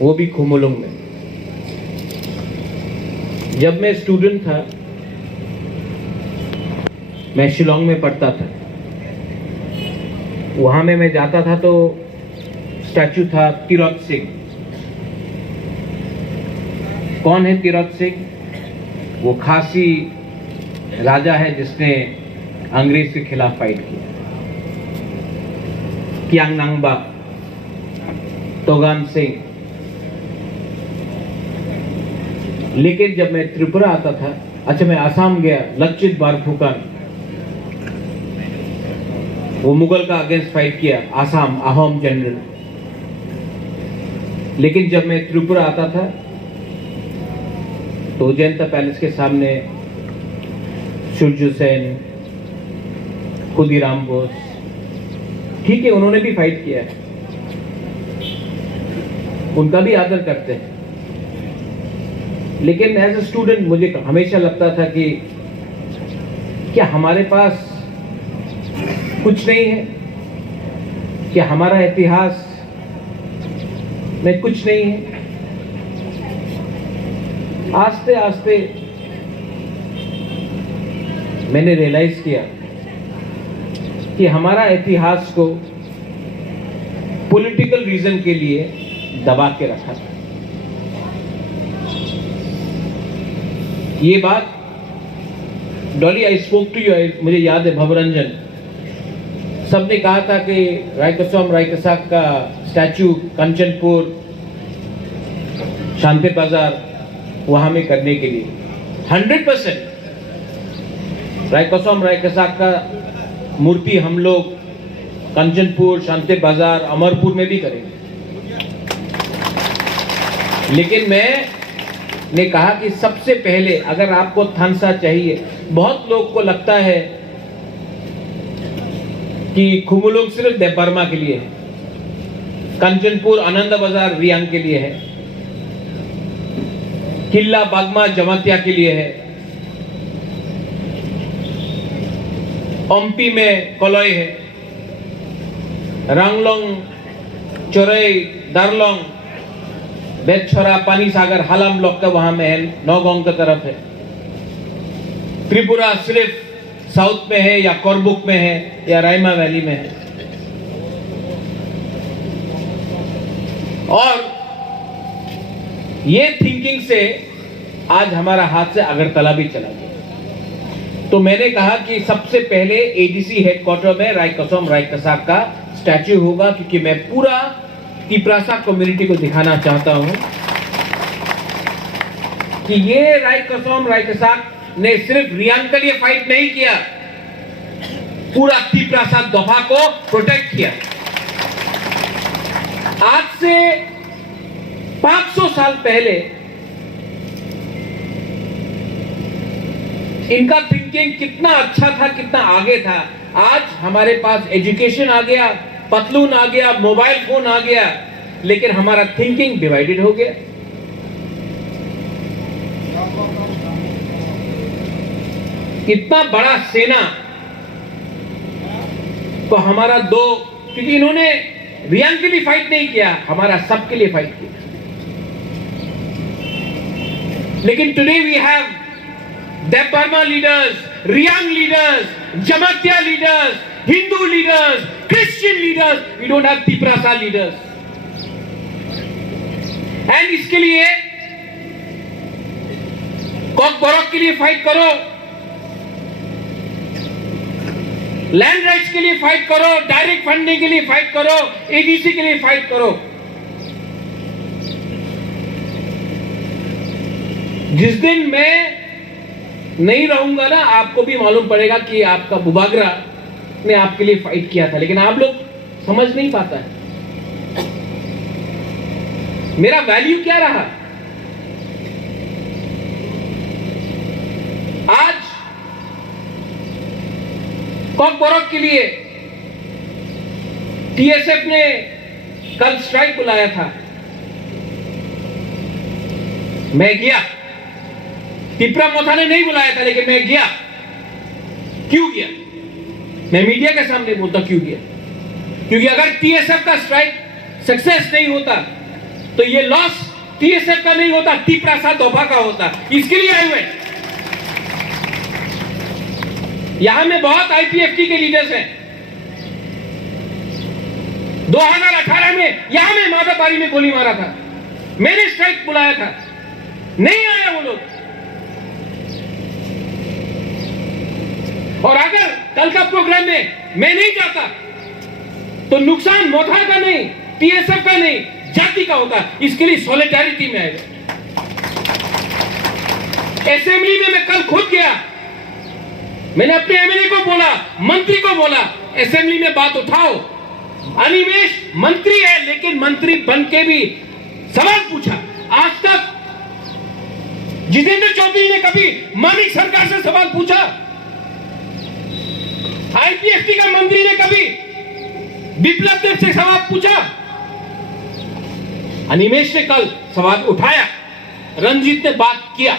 वो भी खुमुलुंग में। जब मैं स्टूडेंट था, मैं शिलोंग में पढ़ता था, वहाँ में मैं जाता था तो स्टैचू था तिरोत सिंह। कौन है तिरोत सिंह? वो खासी राजा है जिसने अंग्रेज के खिलाफ फाइट किया। कियांग नांगबा, तोगान सिंह। लेकिन जब मैं त्रिपुरा आता था, अच्छा मैं आसाम गया, लचित बारफुकन, वो मुगल का अगेंस्ट फाइट किया, आसाम अहोम जनरल। लेकिन जब मैं त्रिपुरा आता था तो अजंता पैलेस के सामने सूर्य सेन, खुदीराम बोस, ठीक है उन्होंने भी फाइट किया है, उनका भी आदर करते हैं। लेकिन एज ए स्टूडेंट मुझे हमेशा लगता था कि क्या हमारे पास कुछ नहीं है? क्या हमारा इतिहास में कुछ नहीं है? आस्ते आस्ते मैंने रियलाइज किया कि हमारा इतिहास को पॉलिटिकल रीजन के लिए दबा के रखा था। ये बात Dolly I spoke to you, मुझे याद है भवरंजन सबने कहा था कि रायकोसम रायकसाक का स्टैचू कंचनपुर शांति बाजार वहां में करने के लिए 100% रायकोसम रायकसाक का मूर्ति हम लोग कंचनपुर, शांति बाजार, अमरपुर में भी करेंगे। लेकिन मैंने कहा कि सबसे पहले अगर आपको थानसा चाहिए, बहुत लोग को लगता है कि खुमुलुंग सिर्फ देवबर्मा के लिए है, कंचनपुर आनंद बाजार रियांग के लिए है, किला बागमा जमातिया के लिए है, ओम्पी में कोलोई है, रांगलोंग, चोरई, दारलोंग, बेतछोरा, पानी सागर, हालाम लोग का वहां में है, नौगोंग की तरफ है। त्रिपुरा सिर्फ साउथ में है या कोरबुक में है या रायमा वैली में है। और ये थिंकिंग से आज हमारा हाथ से अगरतला भी चला गया। तो मैंने कहा कि सबसे पहले एडीसी हेडक्वार्टर में रायकोसम रायकसाक का स्टैच्यू होगा, क्योंकि मैं पूरा तिप्रासा कम्युनिटी को दिखाना चाहता हूं कि ये रायकोसम रायकसाक ने सिर्फ रियांग के लिए फाइट नहीं किया, पूरा तिप्रासा दफा को प्रोटेक्ट किया। आज से 500 साल पहले इनका थिंकिंग कितना अच्छा था, कितना आगे था। आज हमारे पास एजुकेशन आ गया, पतलून आ गया, मोबाइल फोन आ गया, लेकिन हमारा थिंकिंग डिवाइडेड हो गया। इतना बड़ा सेना तो हमारा दो, क्योंकि इन्होंने रियांग के लिए फाइट नहीं किया, हमारा सबके लिए फाइट किया। लेकिन today we have Debbarma leaders, Reang leaders, Jamatia leaders, Hindu leaders, Christian leaders, we don't have Tiprasa leaders. And इसके लिए कॉकबोरोक के लिए फाइट करो, लैंड राइट्स के लिए फाइट करो, डायरेक्ट फंडिंग के लिए फाइट करो, एडीसी के लिए फाइट करो। जिस दिन मैं नहीं रहूंगा ना, आपको भी मालूम पड़ेगा कि आपका बुबागरा ने आपके लिए फाइट किया था, लेकिन आप लोग समझ नहीं पाता है मेरा वैल्यू क्या रहा। आज कॉकबोरोक के लिए टीएसएफ ने कल स्ट्राइक बुलाया था, मैं गया। तिप्रा मोथा ने नहीं बुलाया था, लेकिन मैं गया। क्यों गया? मैं मीडिया के सामने बोलता क्यों गया, क्योंकि अगर टीएसएफ का स्ट्राइक सक्सेस नहीं होता तो ये लॉस टीएसएफ का नहीं होता, टी-प्रसाद दोफा का होता। इसके लिए आए हुए। यहां में बहुत आईपीएफटी के लीडर्स हैं। 2018 में यहां में माधापारी में गोली मारा था, मैंने स्ट्राइक बुलाया था, नहीं आया वो लोग। और अगर कल का प्रोग्राम में मैं नहीं जाता तो नुकसान मोथा का नहीं, टीएसएफ का नहीं, जाति का होता। इसके लिए सॉलिडारिटी में आए। असेंबली में मैं कल खुद गया, मैंने अपने एमएलए को बोला, मंत्री को बोला, असेंबली में बात उठाओ। अनिमेष मंत्री है, लेकिन मंत्री बन के भी सवाल पूछा। आज तक जितेंद्र चौधरी ने कभी मानिक सरकार से सवाल पूछा? आईपीएफटी का मंत्री ने कभी विप्लव देव से सवाल पूछा? अनिमेष ने कल सवाल उठाया, रंजीत ने बात किया।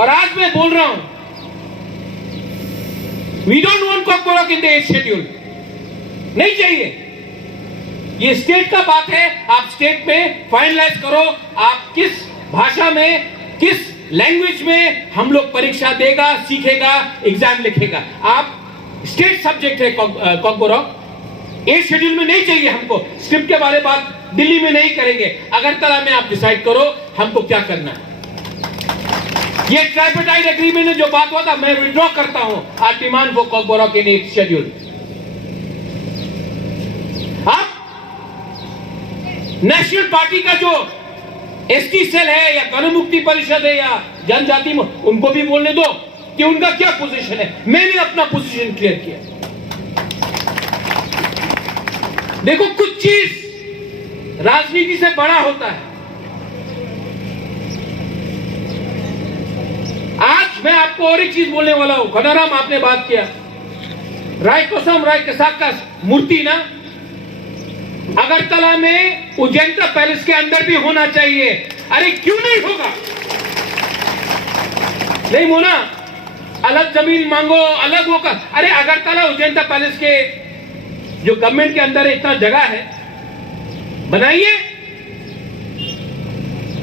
और आज मैं बोल रहा हूं, we don't want Kokborok in the 8th schedule. नहीं चाहिए। ये स्टेट का बात है, आप स्टेट में फाइनलाइज करो, आप किस भाषा में, किस लैंग्वेज में हम लोग परीक्षा देगा, सीखेगा, एग्जाम लिखेगा। आप स्टेट सब्जेक्ट है कॉकबोरॉक। 8th शेड्यूल में नहीं चाहिए हमको। स्क्रिप्ट के बारे में बात दिल्ली में नहीं करेंगे, अगरतला में आप डिसाइड करो हमको क्या करना है। ये ट्राइपार्टाइट एग्रीमेंट में जो बात हुआ था, मैं विड्रॉ करता हूं। I demand for Kokborok in 8th schedule. आप नेशनल पार्टी का जो एसटी सेल है या गणमुक्ति परिषद है या जनजाति में, उनको भी बोलने दो कि उनका क्या पोजीशन है। मैंने अपना पोजीशन क्लियर किया। देखो, कुछ चीज राजनीति से बड़ा होता है। आज मैं आपको और एक चीज बोलने वाला हूं। खनाराम, आपने बात किया रायकोसम रायकसा का मूर्ति ना अगरतला में उज्जैन पैलेस के अंदर भी होना चाहिए। अरे क्यों नहीं होगा? नहीं मोना, अलग जमीन मांगो, अलग होकर। अरे अगरतला उज्जैन पैलेस के जो गवर्नमेंट के अंदर इतना जगह है, बनाइए।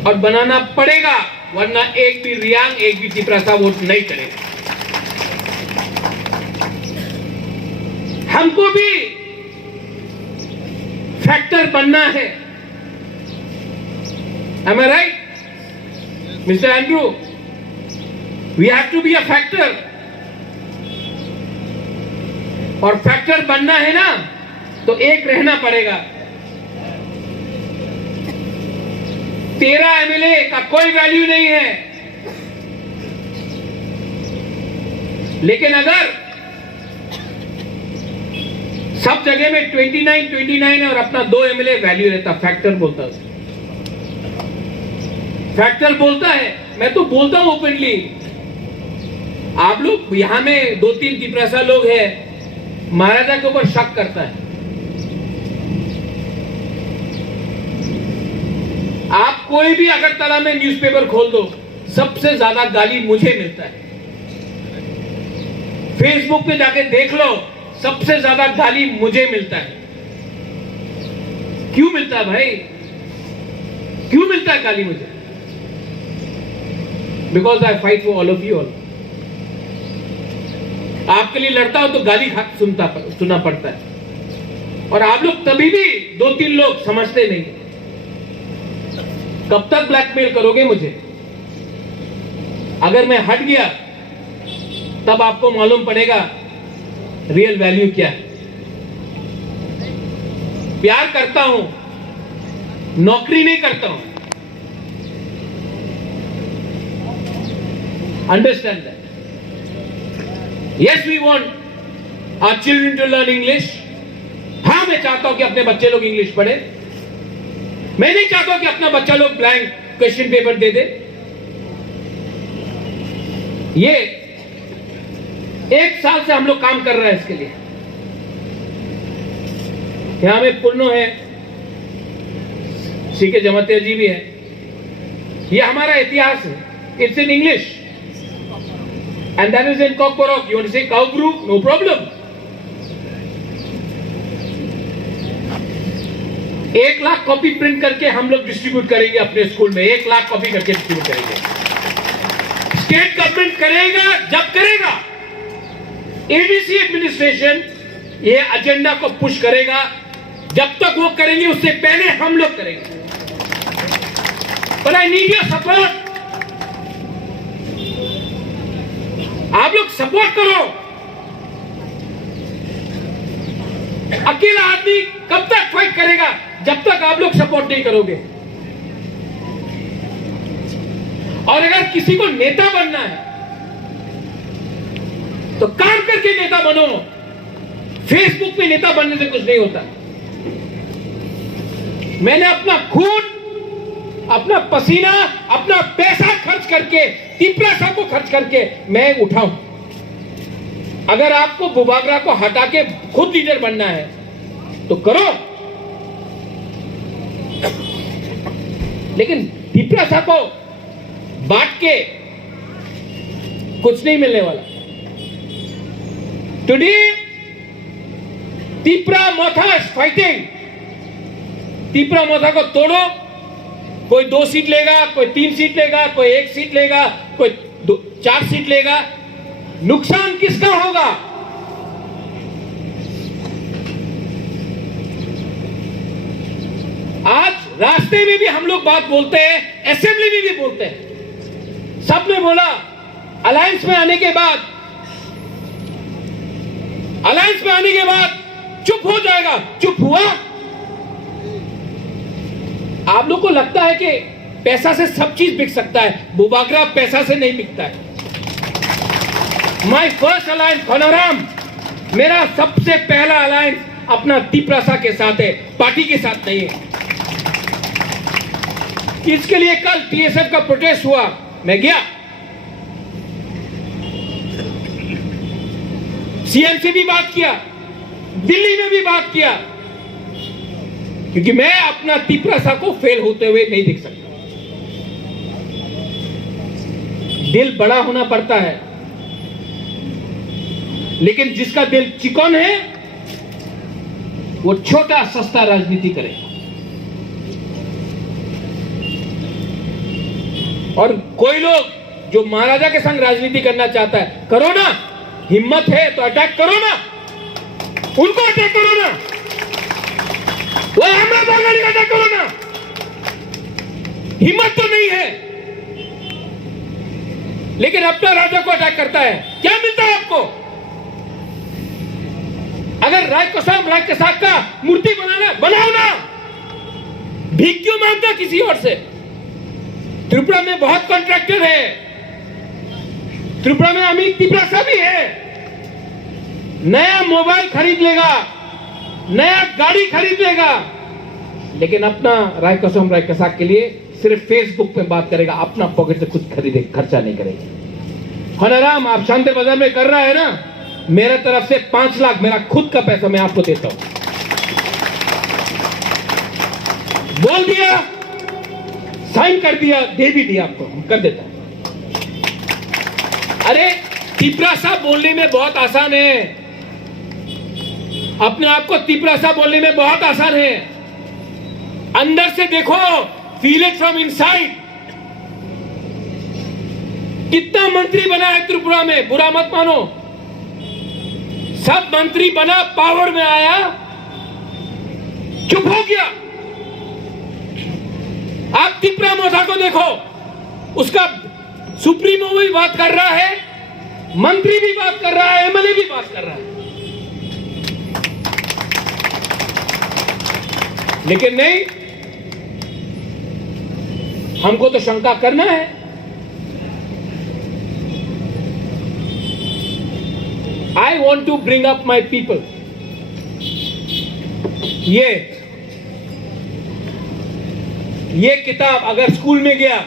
और बनाना पड़ेगा, वरना एक भी रियांग, एक भी टी-प्रसा वोट नहीं करेगा। हमको भी फैक्टर बनना है। Am I right, Mr. Andrew? We have to be a factor. और फैक्टर बनना है ना, तो एक रहना पड़ेगा। 13 एमएलए का कोई वैल्यू नहीं है। लेकिन अगर सब जगह में 29 है और अपना 2 एमएलए, वैल्यू रहता। फैक्टर बोलता है, फैक्टर बोलता है। मैं तो बोलता हूं ओपनली। आप लोग यहां में 2-3 टी-प्रसा लोग हैं, महाराजा के ऊपर शक करता है। आप कोई भी अगरतला में न्यूज़पेपर खोल दो, सबसे ज्यादा गाली मुझे मिलता है। फेसबुक पे जाके देख लो, सबसे ज्यादा गाली मुझे मिलता है। क्यों मिलता है भाई? क्यों मिलता है गाली मुझे? Because I fight for all of you all. आपके लिए लड़ता हूं तो गाली सुनना पड़ता है। और आप लोग तभी भी 2-3 लोग समझते नहीं। कब तक ब्लैकमेल करोगे मुझे? अगर मैं हट गया तब आपको मालूम पड़ेगा रियल वैल्यू क्या है। प्यार करता हूं, नौकरी नहीं करता हूं। Understand that. Yes, we want our children to learn English. हाँ, मैं चाहता हूं कि अपने बच्चे लोग इंग्लिश पढ़े। मैं नहीं चाहता हूं कि अपना बच्चा लोग ब्लैंक क्वेश्चन पेपर दे दे। ये 1 साल से हम लोग काम कर रहे हैं इसके लिए। यहां में पुन्नो है, सीके जमातिया जी भी है। ये हमारा इतिहास है। It's in English and that is in Kokborok. You want to say Kaubru? No problem. 1 lakh copy print करके हम लोग डिस्ट्रीब्यूट करेंगे अपने स्कूल में, 1 लाख कॉपी करके डिस्ट्रीब्यूट करेंगे। स्टेट गवर्नमेंट करेगा जब करेगा, एडीसी एडमिनिस्ट्रेशन ये एजेंडा को पुश करेगा, जब तक वो करेंगे उससे पहले हम लोग करेंगे। पर आई नीड योर सपोर्ट। आप लोग सपोर्ट करो। अकेला आदमी कब तक फाइट करेगा जब तक आप लोग सपोर्ट नहीं करोगे। और अगर किसी को नेता बनना है तो काम करके नेता बनो, फेसबुक पे नेता बनने से कुछ नहीं होता। मैंने अपना खून, अपना पसीना, अपना पैसा खर्च करके, तिपरासा को खर्च करके मैं उठाऊं। अगर आपको बुबागरा को हटा के खुद लीडर बनना है तो करो, लेकिन तिपरासा को बांट के कुछ नहीं मिलने वाला। Today Tipra Motha is fighting. Tipra Motha को तोड़ो, कोई 2 सीट लेगा, कोई 3 सीट लेगा, कोई 1 सीट लेगा, कोई 4 सीट लेगा। नुकसान किसका होगा? आज रास्ते में भी हम लोग बात बोलते हैं, असेंबली में भी बोलते हैं। सबने बोला अलायंस में आने के बाद चुप हो जाएगा। चुप हुआ? आप लोग को लगता है कि पैसा से सब चीज बिक सकता है। बुबागरा पैसा से नहीं बिकता है। माई फर्स्ट अलायंस खनाराम, मेरा सबसे पहला अलायंस अपना तिपरासा के साथ है, पार्टी के साथ नहीं है। इसके लिए कल टीएसएफ का प्रोटेस्ट हुआ, मैं गया। सीएम से भी बात किया, दिल्ली में भी बात किया, क्योंकि मैं अपना तिपरासा को फेल होते हुए नहीं देख सकता। दिल बड़ा होना पड़ता है, लेकिन जिसका दिल चिकन है वो छोटा सस्ता राजनीति करेगा। और कोई लोग जो महाराजा के संग राजनीति करना चाहता है, करो ना, हिम्मत है तो अटैक करो ना, उनको अटैक करो ना, वो हमरा बांगाली का अटैक करो ना। हिम्मत तो नहीं है, लेकिन अपना राजा को अटैक करता है। क्या मिलता है आपको? अगर राय कसाक का मूर्ति बनाना, बनाओ ना, भीख क्यों मांगता किसी और से? त्रिपुरा में बहुत कॉन्ट्रैक्टर है, त्रिपुरा में अमित तिपरासा भी है। नया मोबाइल खरीद लेगा, नया गाड़ी खरीद लेगा, लेकिन अपना राय कसाक के लिए सिर्फ फेसबुक पे बात करेगा, अपना पॉकेट से कुछ खरीदे, खर्चा नहीं करेगा। खनाराम, आप शांति बाजार में कर रहा है ना, मेरे तरफ से 5 लाख मेरा खुद का पैसा मैं आपको देता हूं। बोल दिया, साइन कर दिया, दे भी दिया, आपको कर देता हूं। अरे तिपरासा बोलने में बहुत आसान है, अपने आप को तिपरासा बोलने में बहुत आसान है। अंदर से देखो, फील इट फ्रॉम इनसाइड। कितना मंत्री बना है त्रिपुरा में, बुरा मत मानो। सब मंत्री बना, पावर में आया, चुप हो गया। आप तिपरा मोथा को देखो, उसका सुप्रीमो भी बात कर रहा है, मंत्री भी बात कर रहा है, एमएलए भी बात कर रहा है, लेकिन नहीं, हमको तो शंका करना है। I want to bring up my people. ये किताब अगर स्कूल में गया,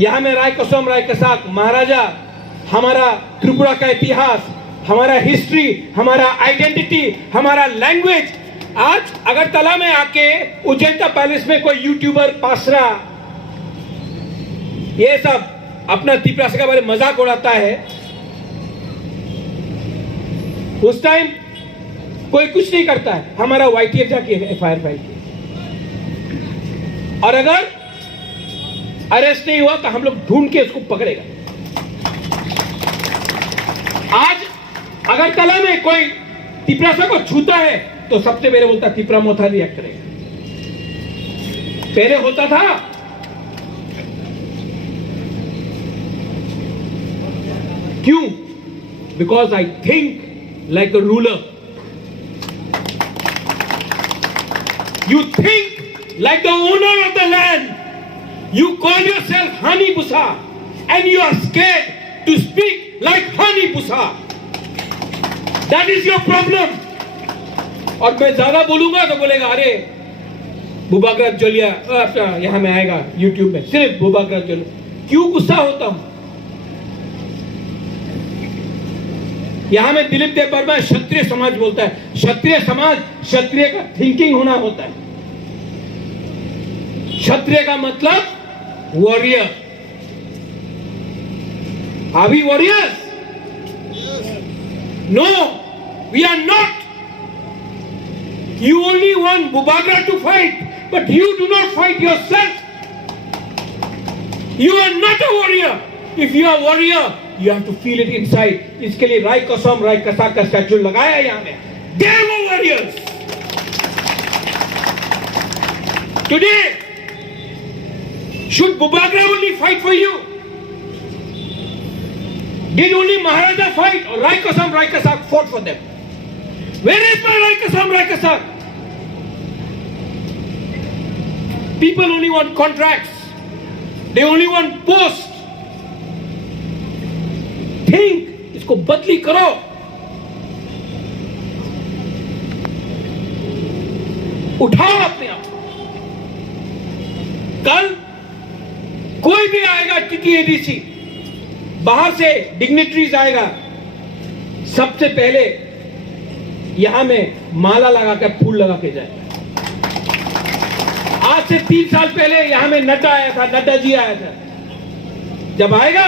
यहां में राय कसाक महाराजा, हमारा त्रिपुरा का इतिहास, हमारा हिस्ट्री, हमारा आइडेंटिटी, हमारा लैंग्वेज। आज अगरतला में आके उज्जैन पैलेस में कोई यूट्यूबर, पासरा, ये सब अपना तिपरासा के बारे में मजाक उड़ाता है। उस टाइम कोई कुछ नहीं करता है, हमारा YTF जाके FIR फाइल किया, और अगर अरेस्ट नहीं हुआ तो हम लोग ढूंढ के उसको पकड़ेगा। आज अगरतला में कोई तिपरासा को छूता है तो सबसे पहले बोलता तिपरा मोथा रिएक्ट करेगा। पहले होता था क्यों? Because I think like a ruler, you think like the owner of the land, you call yourself Hani Busa and you are scared to speak like Hani Busa. That is your problem. और मैं ज्यादा बोलूंगा तो बोलेगा अरे बुबाग्रात जोलिया यहां में आएगा YouTube में, सिर्फ बुबाग्रात जोलिया। क्यों गुस्सा होता हूं? यहां में दिलीप देव वर्मा क्षत्रिय समाज बोलता है। क्षत्रिय समाज, क्षत्रिय का थिंकिंग होना होता है। क्षत्रिय का मतलब warrior. Are we warriors? No, we are not. You only want Bubagra to fight, but you do not fight yourself. You are not a warrior. If you are warrior, you have to feel it inside. इसके लिए राय कसम राय कसा का statue लगाया यहाँ में। They were warriors. Today, should Bubagra only fight for you? Did only Maharaja fight or Rai Kasak fought for them? Where is my Rai Kasak? People only want contracts. They only want posts. Think, इसको बदली करो। उठाओ अपने आप। कल कोई भी आएगा TTADC, बाहर से डिग्निटरीज आएगा, सबसे पहले यहां में माला लगा के फूल लगा के जाएगा। आज से 3 साल पहले यहां में नड्डा आया था, नड्डा जी आया था। जब आएगा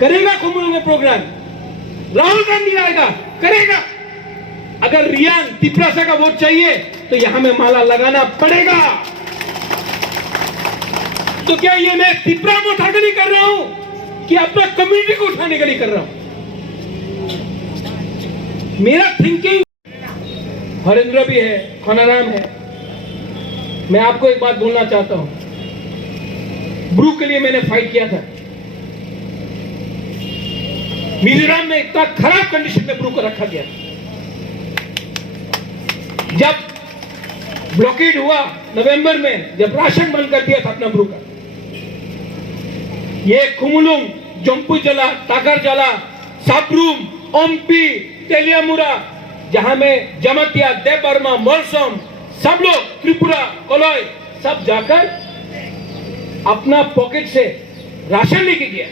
करेगा कुंभ में प्रोग्राम, राहुल गांधी आएगा करेगा। अगर रियांग तिपरासा का वोट चाहिए तो यहां में माला लगाना पड़ेगा। तो क्या ये मैं तिपरा उठा के नहीं कर रहा हूं कि अपना कम्युनिटी को उठाने के लिए कर रहा हूं? मेरा थिंकिंग, हरेंद्र भी है, खनाराम है। मैं आपको एक बात बोलना चाहता हूं, ब्रू के लिए मैंने फाइट किया था। मिजोरम में इतना खराब कंडीशन में ब्रू को रखा गया। जब ब्लॉकेड हुआ नवंबर में, जब राशन बंद कर दिया था अपना ब्रू का, ये कुमुलुंग, जम्पुजला, ताकरजला, साब्रूम, ओम्पी, तेलियामुरा, जहां में जमतिया, देवबर्मा, मोरसोम, सब लोग, त्रिपुरा, कोलोई, सब जाकर अपना पॉकेट से राशन लेके गया।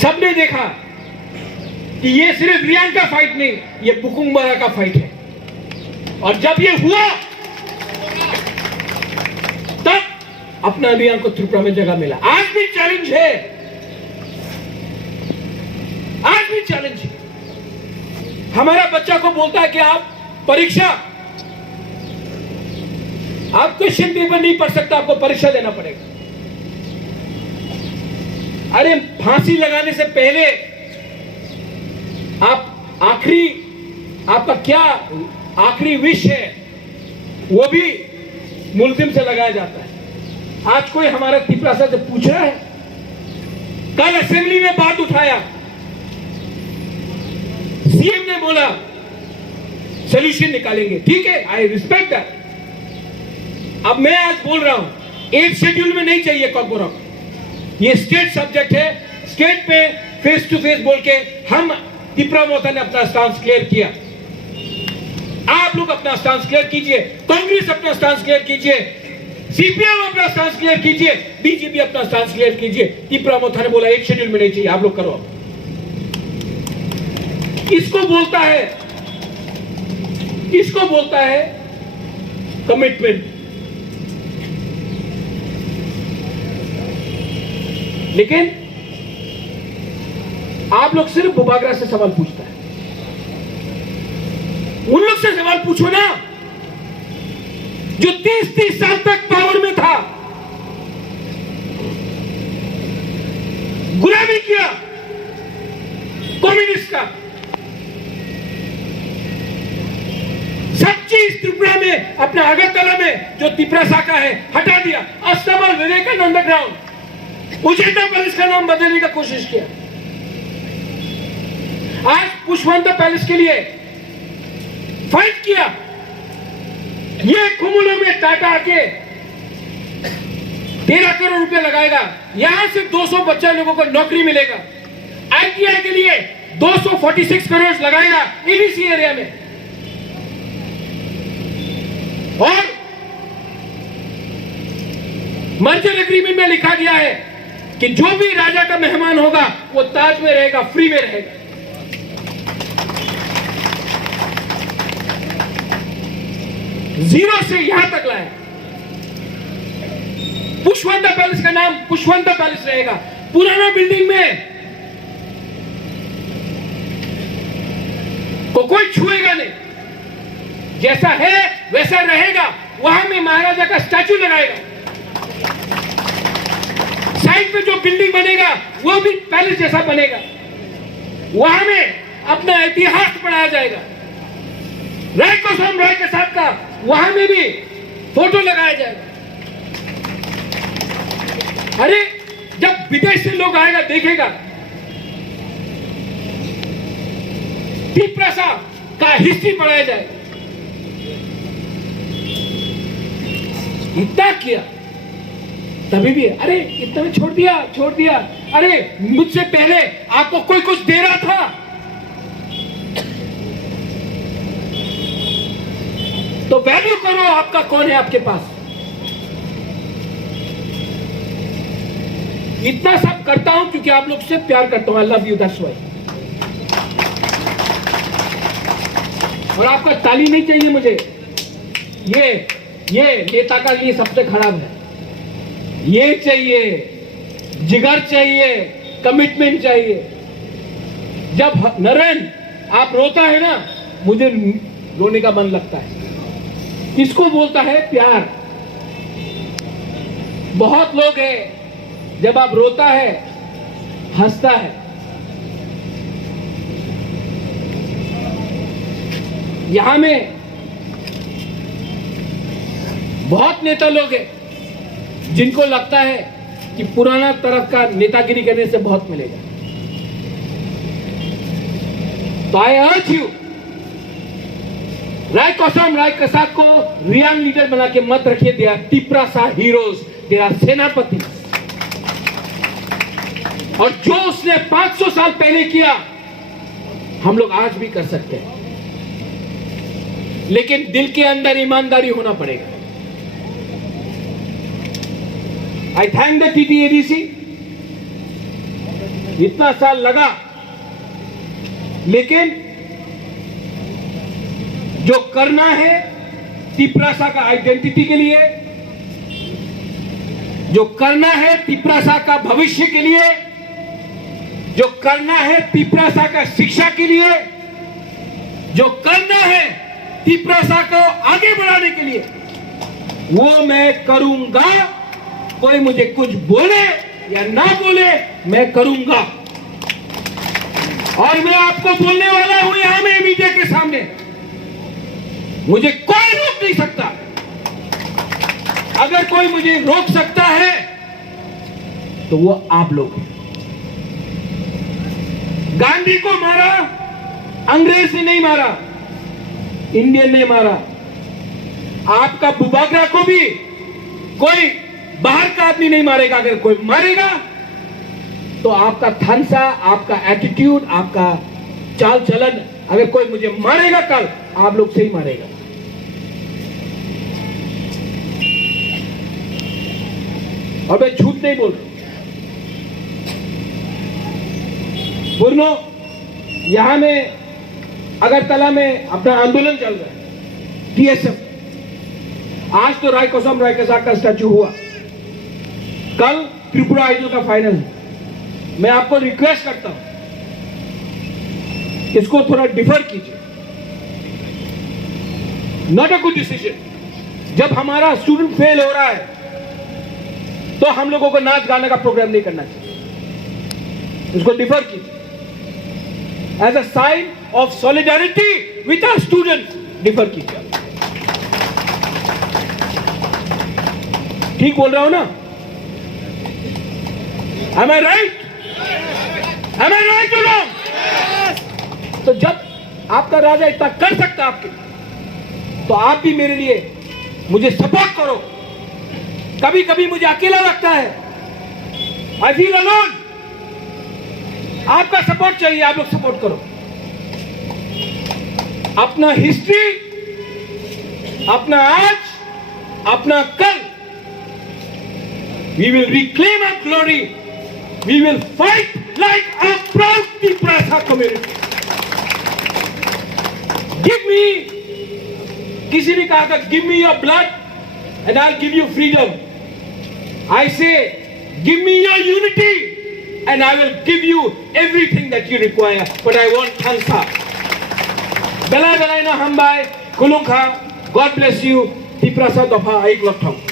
सबने देखा कि ये सिर्फ रियांग का फाइट नहीं, ये बुकुंगबरा का फाइट है। और जब ये हुआ तब अपना अभियान को त्रिपुरा में जगह मिला। आज भी चैलेंज है, आज भी चैलेंज है। हमारा बच्चा को बोलता है कि आप परीक्षा, आप क्वेश्चन पेपर नहीं पढ़ सकता, आपको परीक्षा देना पड़ेगा। अरे फांसी लगाने से पहले आप आखिरी, आपका क्या आखिरी विश है वो भी मुल्जिम से लगाया जाता है। आज कोई हमारा तिपरासा से पूछ रहा है? कल असेंबली में बात उठाया, सीएम ने बोला सॉल्यूशन निकालेंगे, ठीक है, आई रिस्पेक्ट दैट। अब मैं आज बोल रहा हूं 8 शेड्यूल में नहीं चाहिए कॉर्पोरेट, ये स्टेट सब्जेक्ट है। स्टेट पे फेस टू फेस बोल के हम तिपरा मोथा ने अपना स्टांस क्लियर किया। आप लोग अपना स्टांस क्लियर कीजिए, कांग्रेस अपना स्टांस क्लियर कीजिए, सीपीएम अपना स्टांस क्लियर कीजिए, बीजेपी अपना स्टांस क्लियर कीजिए। तिपरा मोथा ने बोला 1 शेड्यूल में नहीं चाहिए, आप लोग करो। इसको बोलता है, इसको बोलता है कमिटमेंट। लेकिन आप लोग सिर्फ बुबागरा से सवाल पूछता है। उन लोग से सवाल पूछो ना जो 30-30 साल तक पावर में था, गुलामी किया कम्युनिस्ट का। सब चीज त्रिपुरा में, अपना अगरतला में जो त्रिपुरा शाखा है हटा दिया। अस्तबल विवेकानंद ग्राउंड, उजेटा पैलेस का नाम बदलने का कोशिश किया। आज पुष्पवंत पैलेस के लिए फाइट किया। ये कुमुलो में टाटा आके 13 करोड़ रुपए लगाएगा, यहां से 200 बच्चे लोगों को नौकरी मिलेगा। आईटीआई के लिए 246 करोड़ लगाएगा एबीसी एरिया में। और मर्जर एग्रीमेंट में लिखा गया है कि जो भी राजा का मेहमान होगा वो ताज में रहेगा, फ्री में रहेगा। जीरो से यहां तक लाया। पुष्पवंत पैलेस का नाम पुष्पवंत पैलेस रहेगा। पुराना बिल्डिंग में को कोई छुएगा नहीं, जैसा है वैसा रहेगा। वहां में महाराजा का स्टैचू लगाएगा। साइड में जो बिल्डिंग बनेगा वो भी पैलेस जैसा बनेगा। वहां में अपना इतिहास पढ़ाया जाएगा। रायकोसम राय के साथ का वहां में भी फोटो लगाया जाएगा। अरे जब विदेश से लोग आएगा देखेगा त्रिपुरा का हिस्ट्री पढ़ाया जाएगा। इतना किया तभी भी अरे इतना में छोड़ दिया। अरे मुझसे पहले आपको कोई कुछ दे रहा था तो वैल्यू करो आपका कौन है आपके पास। इतना सब करता हूं क्योंकि आप लोग से प्यार करता हूं। I love you, that's why. और आपका ताली नहीं चाहिए मुझे। ये नेता का लिए सबसे खराब है। ये चाहिए, जिगर चाहिए, कमिटमेंट चाहिए। जब नरेन आप रोता है ना, मुझे रोने का मन लगता है। इसको बोलता है प्यार। बहुत लोग हैं जब आप रोता है हंसता है। यहां में बहुत नेता लोग हैं जिनको लगता है कि पुराना तरफ का नेतागिरी करने से बहुत मिलेगा। तो आई अर्ज यू, रायकोसम रायकसाक को रियल लीडर बना के मत रखिए। They are Tripura heroes, they are सेनापति। और जो उसने 500 साल पहले किया हम लोग आज भी कर सकते हैं, लेकिन दिल के अंदर ईमानदारी होना पड़ेगा। I thank the TTADC. इतना साल लगा, लेकिन जो करना है त्रिपुरा का आइडेंटिटी के लिए, जो करना है त्रिपुरा का भविष्य के लिए, जो करना है त्रिपुरा का शिक्षा के लिए, जो करना है त्रिपुरा को आगे बढ़ाने के लिए, वो मैं करूंगा। कोई मुझे कुछ बोले या ना बोले, मैं करूंगा। और मैं आपको बोलने वाला हूं यहां में मीडिया के सामने, मुझे कोई रोक नहीं सकता। अगर कोई मुझे रोक सकता है तो वो आप लोग हैं। गांधी को मारा अंग्रेज ने नहीं मारा, इंडियन ने मारा। आपका बुबागरा को भी कोई बाहर का आदमी नहीं मारेगा। अगर कोई मारेगा तो आपका थानसा, आपका एटीट्यूड, आपका चाल चलन, अगर कोई मुझे मारेगा कल, आप लोग से ही मारेगा। और मैं झूठ नहीं बोल रहा। पूर्णो यहां में अगरतला में अपना आंदोलन चल रहा है, टीएसएफ। आज तो रायकोसम रायकसाक का स्टैचू हुआ, कल त्रिपुरा आइडल का फाइनल है। मैं आपको रिक्वेस्ट करता हूं, इसको थोड़ा डिफर कीजिए। Not a good decision. जब हमारा स्टूडेंट फेल हो रहा है तो हम लोगों को नाच गाने का प्रोग्राम नहीं करना चाहिए, उसको डिफर कीजिए। As a sign of solidarity with our students defer कीजिए। ठीक बोल रहा हूं ना? Am I right? Am I right or wrong? तो जब आपका राजा इतना कर सकता है आपके लिए, तो आप भी मेरे लिए मुझे सपोर्ट करो। कभी कभी मुझे अकेला लगता है, I feel alone। आपका सपोर्ट चाहिए, आप लोग सपोर्ट करो। अपना हिस्ट्री, अपना आज, अपना कल, we will reclaim our glory, we will fight like a proud Tiprasa community। give me, किसी ने कहा था give me your blood and I'll give you freedom। I say give me your unity and I will give you everything that you require, but I want Tansa। Belai belai na hambai, kulung kha, God bless you, Tiprasa Dopa Aik Lotham।